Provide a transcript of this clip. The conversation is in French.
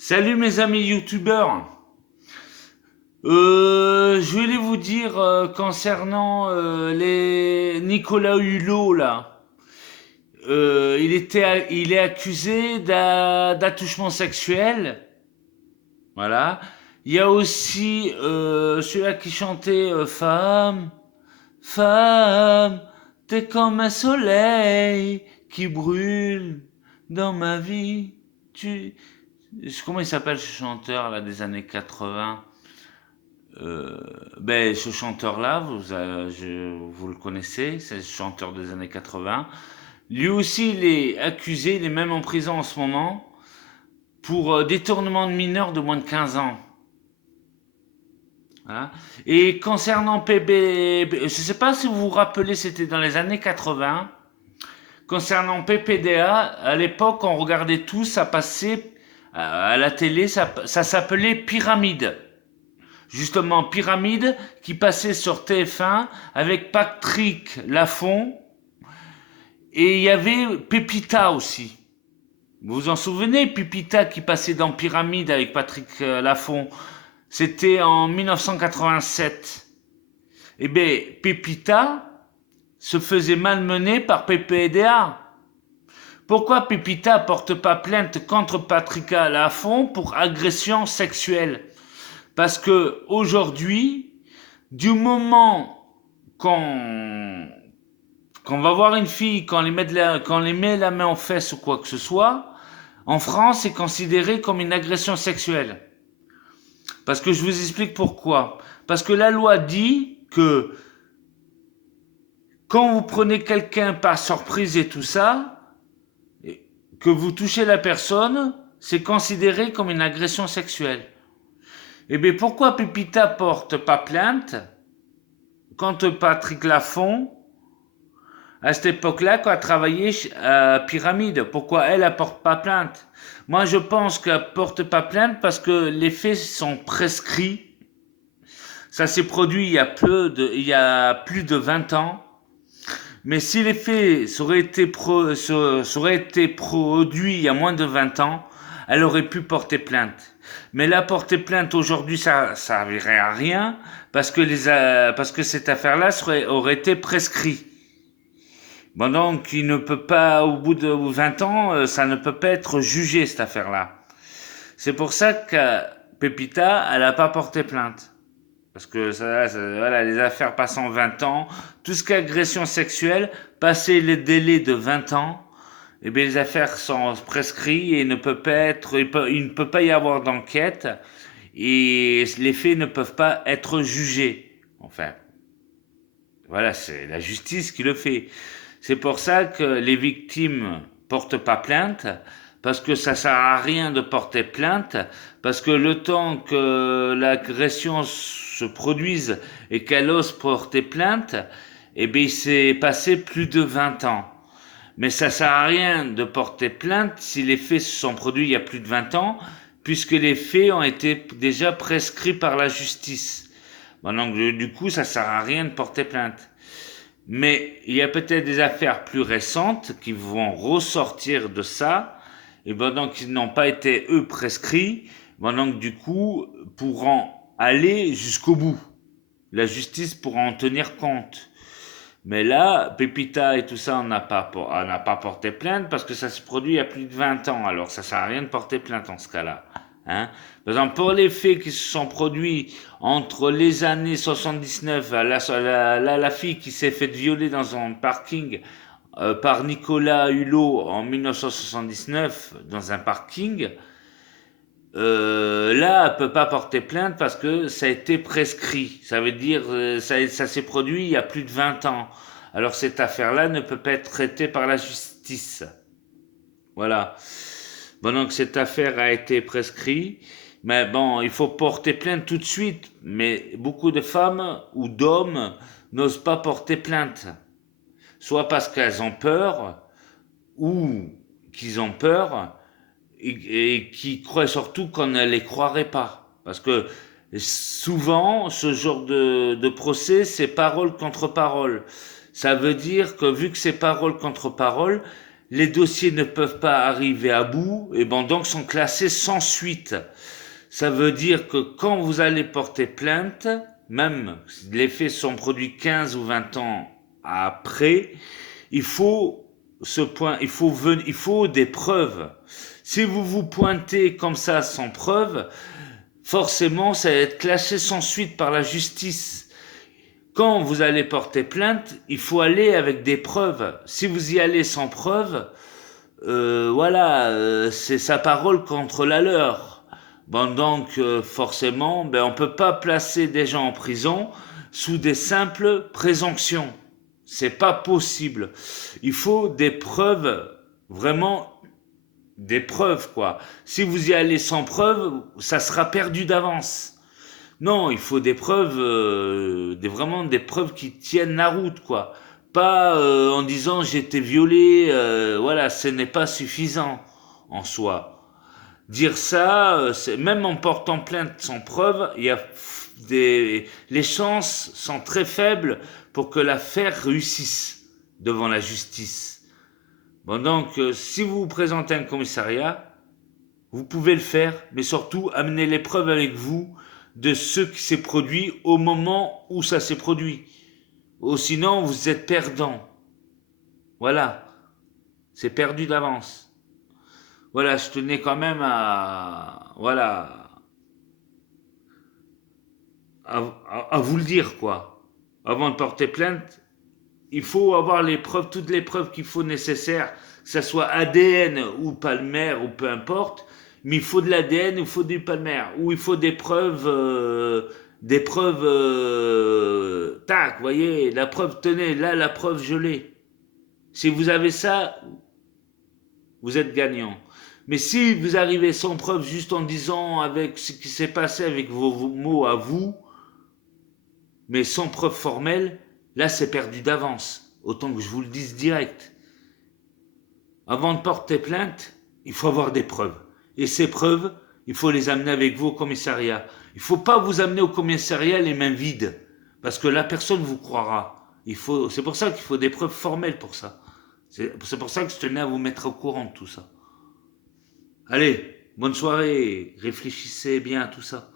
Salut mes amis youtubeurs. Je voulais vous dire concernant les Nicolas Hulot là. Il est accusé d'attouchement sexuel. Voilà. Il y a aussi celui-là qui chantait Femme, femme, t'es comme un soleil qui brûle dans ma vie. Tu... Comment il s'appelle ce chanteur là des années 80? Ce chanteur-là, vous le connaissez, c'est le chanteur des années 80. Lui aussi, il est accusé, il est même en prison en ce moment, pour détournement de mineurs de moins de 15 ans. Voilà. Et concernant PB, je ne sais pas si vous vous rappelez, c'était dans les années 80. Concernant PPDA, à l'époque, on regardait tout, ça passait à la télé, ça s'appelait Pyramide. Justement, Pyramide qui passait sur TF1 avec Patrick Laffont, et il y avait Pépita aussi. Vous vous en souvenez, Pépita qui passait dans Pyramide avec Patrick Laffont? C'était en 1987. Eh bien, Pépita se faisait malmener par PPDA. Pourquoi Pépita porte pas plainte contre Patrick Laffont pour agression sexuelle? Parce que aujourd'hui, du moment qu'on va voir une fille, qu'on les met la main aux fesses ou quoi que ce soit, en France, c'est considéré comme une agression sexuelle. Parce que je vous explique pourquoi. Parce que la loi dit que quand vous prenez quelqu'un par surprise et tout ça, que vous touchez la personne, c'est considéré comme une agression sexuelle. Eh bien, pourquoi Pépita porte pas plainte contre Patrick Laffont à cette époque-là, quand elle travaillait à Pyramide? Pourquoi elle apporte pas plainte? Moi, je pense qu'elle porte pas plainte parce que les faits sont prescrits. Ça s'est produit il y a plus de 20 ans. Mais si les faits auraient été produits il y a moins de 20 ans, elle aurait pu porter plainte. Mais là, porter plainte aujourd'hui, ça servirait à rien parce que cette affaire-là aurait été prescrite. Bon, donc, il ne peut pas, au bout de 20 ans, ça ne peut pas être jugé, cette affaire-là. C'est pour ça que Pépita, elle n'a pas porté plainte. Parce que voilà, les affaires passant 20 ans, tout ce qui est agression sexuelle, passer les délais de 20 ans, eh bien, les affaires sont prescrites et il ne peut pas y avoir d'enquête et les faits ne peuvent pas être jugés. Enfin, voilà, c'est la justice qui le fait. C'est pour ça que les victimes portent pas plainte, parce que ça sert à rien de porter plainte, parce que le temps que l'agression se produise et qu'elle ose porter plainte, eh bien, il s'est passé plus de 20 ans. Mais ça sert à rien de porter plainte si les faits se sont produits il y a plus de 20 ans, puisque les faits ont été déjà prescrits par la justice. Bon, donc, du coup, ça sert à rien de porter plainte. Mais il y a peut-être des affaires plus récentes qui vont ressortir de ça, et ben donc ils n'ont pas été eux prescrits, ben donc du coup pourront aller jusqu'au bout. La justice pourra en tenir compte. Mais là, Pépita et tout ça, on n'a pas porté plainte parce que ça se produit il y a plus de 20 ans. Alors ça sert à rien de porter plainte en ce cas-là. Hein? Par exemple, pour les faits qui se sont produits entre les années 79, la fille qui s'est faite violer dans un parking par Nicolas Hulot en 1979 dans un parking, là, elle peut pas porter plainte parce que ça a été prescrit. Ça veut dire ça s'est produit il y a plus de 20 ans. Alors cette affaire-là ne peut pas être traitée par la justice. Voilà. Bon, donc cette affaire a été prescrite. Mais bon, il faut porter plainte tout de suite. Mais beaucoup de femmes ou d'hommes n'osent pas porter plainte. Soit parce qu'elles ont peur, ou qu'ils ont peur, et qui croient surtout qu'on ne les croirait pas. Parce que souvent, ce genre de procès, c'est parole contre parole. Ça veut dire que vu que c'est parole contre parole, les dossiers ne peuvent pas arriver à bout, et bon, donc sont classés sans suite. Ça veut dire que quand vous allez porter plainte, même si les faits sont produits 15 ou 20 ans après, il faut il faut des preuves. Si vous vous pointez comme ça sans preuve, forcément ça va être classé sans suite par la justice. Quand vous allez porter plainte, il faut aller avec des preuves. Si vous y allez sans preuve, c'est sa parole contre la leur. Bon, donc forcément, on peut pas placer des gens en prison sous des simples présomptions. C'est pas possible. Il faut des preuves, vraiment des preuves quoi. Si vous y allez sans preuve, ça sera perdu d'avance. Non, il faut des preuves, vraiment des preuves qui tiennent la route, quoi. Pas en disant j'ai été violé, voilà, ce n'est pas suffisant en soi. Dire ça, même en portant plainte sans preuve, les chances sont très faibles pour que l'affaire réussisse devant la justice. Bon, donc, si vous vous présentez à un commissariat, vous pouvez le faire, mais surtout amenez les preuves avec vous de ce qui s'est produit au moment où ça s'est produit. Ou sinon, vous êtes perdant. Voilà. C'est perdu d'avance. Voilà, je tenais quand même à vous le dire, quoi. Avant de porter plainte, il faut avoir les preuves, toutes les preuves qu'il faut nécessaires, que ce soit ADN ou palmaire ou peu importe, mais il faut de l'ADN, il faut du palmaire, ou il faut des preuves, tac, vous voyez, la preuve, tenez, là, la preuve, je l'ai. Si vous avez ça, vous êtes gagnant. Mais si vous arrivez sans preuve, juste en disant avec ce qui s'est passé avec vos mots à vous, mais sans preuve formelle, là, c'est perdu d'avance. Autant que je vous le dise direct. Avant de porter plainte, il faut avoir des preuves. Et ces preuves, il faut les amener avec vous au commissariat. Il ne faut pas vous amener au commissariat les mains vides, parce que la personne vous croira. C'est pour ça qu'il faut des preuves formelles pour ça. C'est pour ça que je tenais à vous mettre au courant de tout ça. Allez, bonne soirée, réfléchissez bien à tout ça.